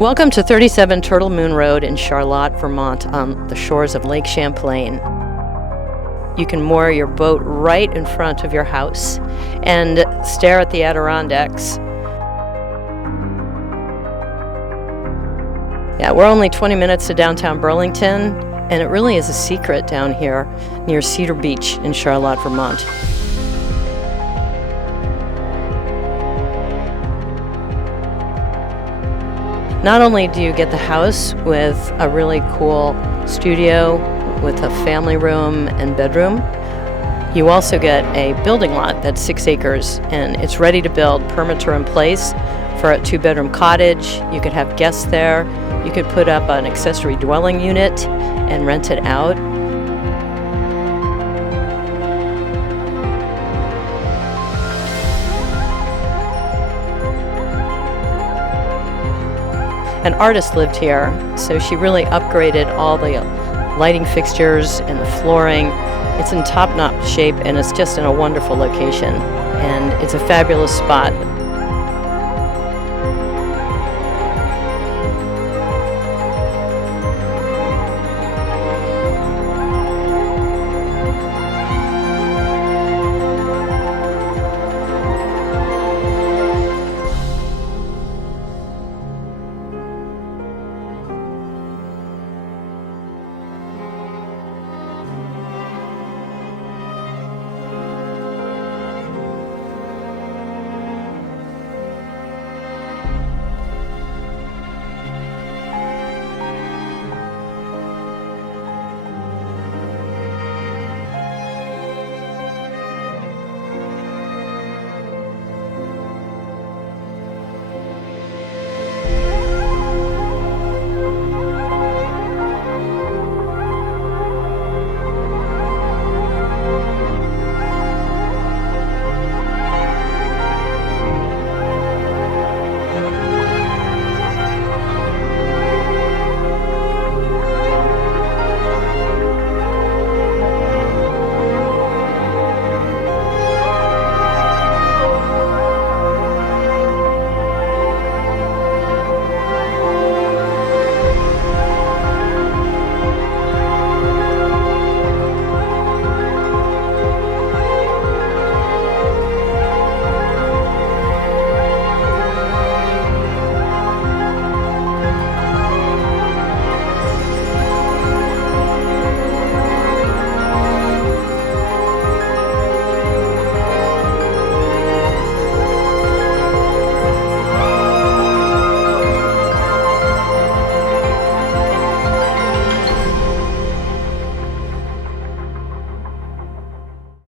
Welcome to 37 Turtle Moon Road in Charlotte, Vermont, on the shores of Lake Champlain. You can moor your boat right in front of your house and stare at the Adirondacks. Yeah, we're only 20 minutes to downtown Burlington, and it really is a secret down here near Cedar Beach in Charlotte, Vermont. Not only do you get the house with a really cool studio with a family room and bedroom, you also get a building lot that's 6 acres, and it's ready to build, permits are in place for a 2-bedroom cottage. You could have guests there. You could put up an accessory dwelling unit and rent it out. An artist lived here, so she really upgraded all the lighting fixtures and the flooring. It's in top-notch shape, and it's just in a wonderful location. And it's a fabulous spot